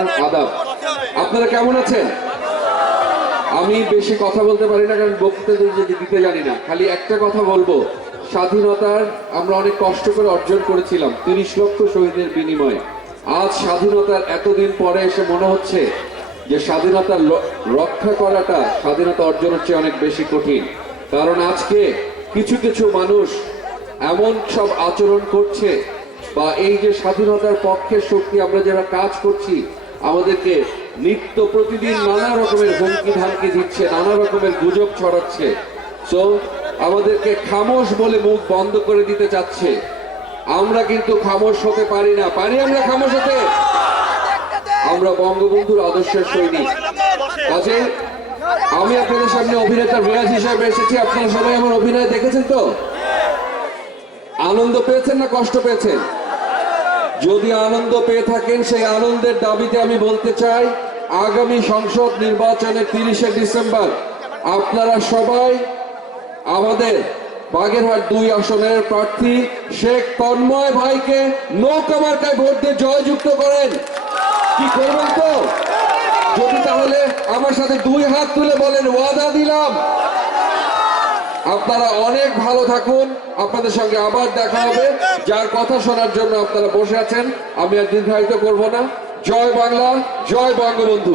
নমস্কার আদাব। আপনারা কেমন আছেন? আমি বেশি কথা বলতে পারি না, কারণ বক্তৃতা দিতে জানি না। খালি একটা কথা বলব। স্বাধীনতার আমরা অনেক কষ্ট করে অর্জন করেছিলাম, তিরিশ লক্ষ শহীদের বিনিময়ে। আজ স্বাধীনতার এতদিন পরে এসে মনে হচ্ছে যে স্বাধীনতা রক্ষা করাটা স্বাধীনতা অর্জনের চেয়ে অনেক বেশি কঠিন। কারণ আজকে কিছু কিছু মানুষ এমন সব আচরণ করছে বা এই যে স্বাধীনতার পক্ষের শক্তি আমরা যারা কাজ করছি আমাদেরকে নিত্য প্রতিদিন নানা রকমের হুমকি ধামকি দিচ্ছে, নানা রকমের গুজব ছড়াচ্ছে। তো আমাদেরকে খামোশ বলে মুখ বন্ধ করে দিতে চাচ্ছে। আমরা কিন্তু খামোশ হতে পারি না। পারি আমরা খামোশ হতে? আমরা বঙ্গবন্ধুর আদর্শের সৈনিক। কাজে আমি আপনাদের সামনে অভিনেতা রিয়াজ হিসেবে এসেছি। আপনারা সবাই আমার অভিনয় দেখেছেন তো? আনন্দ পেয়েছেন না কষ্ট পেয়েছেন? যদি আনন্দ পেয়ে থাকেন, সেই আনন্দের দাবিতে আমি বলতে চাই, আগামী সংসদ নির্বাচনে তিরিশে ডিসেম্বর আপনারা সবাই আমাদের বাগেরহাট দুই আসনের প্রার্থী শেখ তন্ময় ভাইকে নৌকা মার্কায় ভোট দিয়ে জয়যুক্ত করেন। কি করবেন তো? যদি তাহলে আমার সাথে দুই হাত তুলে বলেন, ওয়াদা দিলাম। আপনারা অনেক ভালো থাকুন। আপনাদের সঙ্গে আবার দেখা হবে। যার কথা শোনার জন্য আপনারা বসে আছেন আমি আর দীর্ঘায়িত করব না। জয় বাংলা জয় বঙ্গবন্ধু।